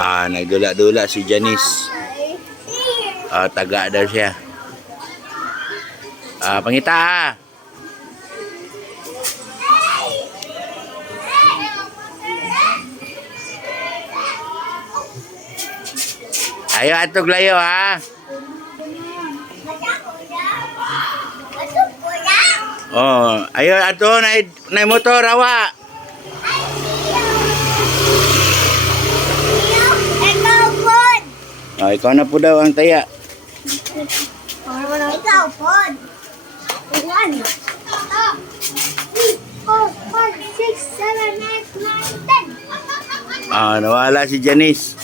Ah, nagdula-dula si Janice. Ah, taga daw siya. Ah, pangita ha. Ayo atog layo ha. Oh, ayo ato na na motor awa. Oh, ikaw na po daw ang taya. Ikaw, four, five, six, seven, eight, nine, ten. Ah, nawala si Janice.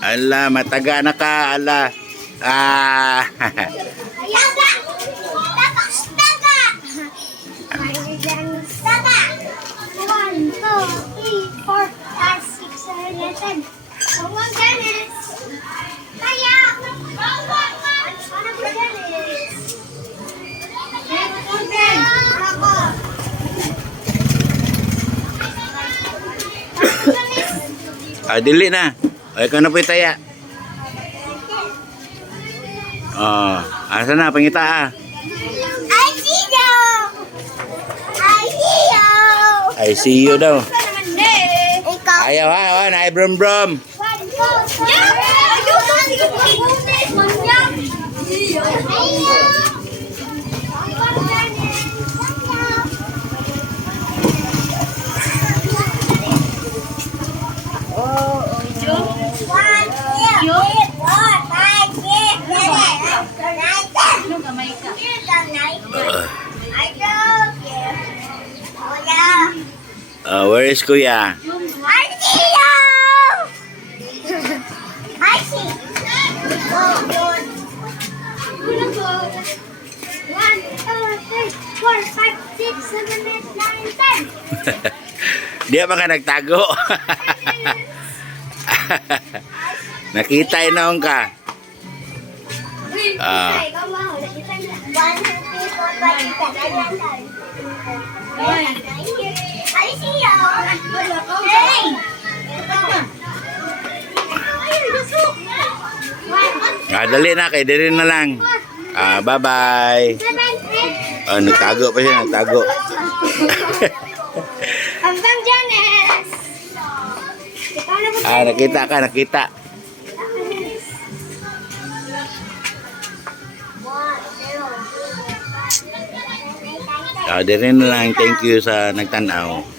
Ala, mataga na ka, ala. Ah, ah dili na. O, ikaw na po yung taya. Oh, asa na, pangita ah. I see you! I see you! I see you daw. Ayaw ha, ha, na brum brum. Uh, where is kuya? Four, five, six, seven, eight, nine, ten. Di ba ka nagtago? Nakita inaon ka. Ah. Ah, dali na, kay dali na lang. Ah, bye-bye. Oh, nagtago pa siya, nagtago. Na po. ah, nakita ka, nakita. Ah, dali na lang. Thank you sa nagtanaw.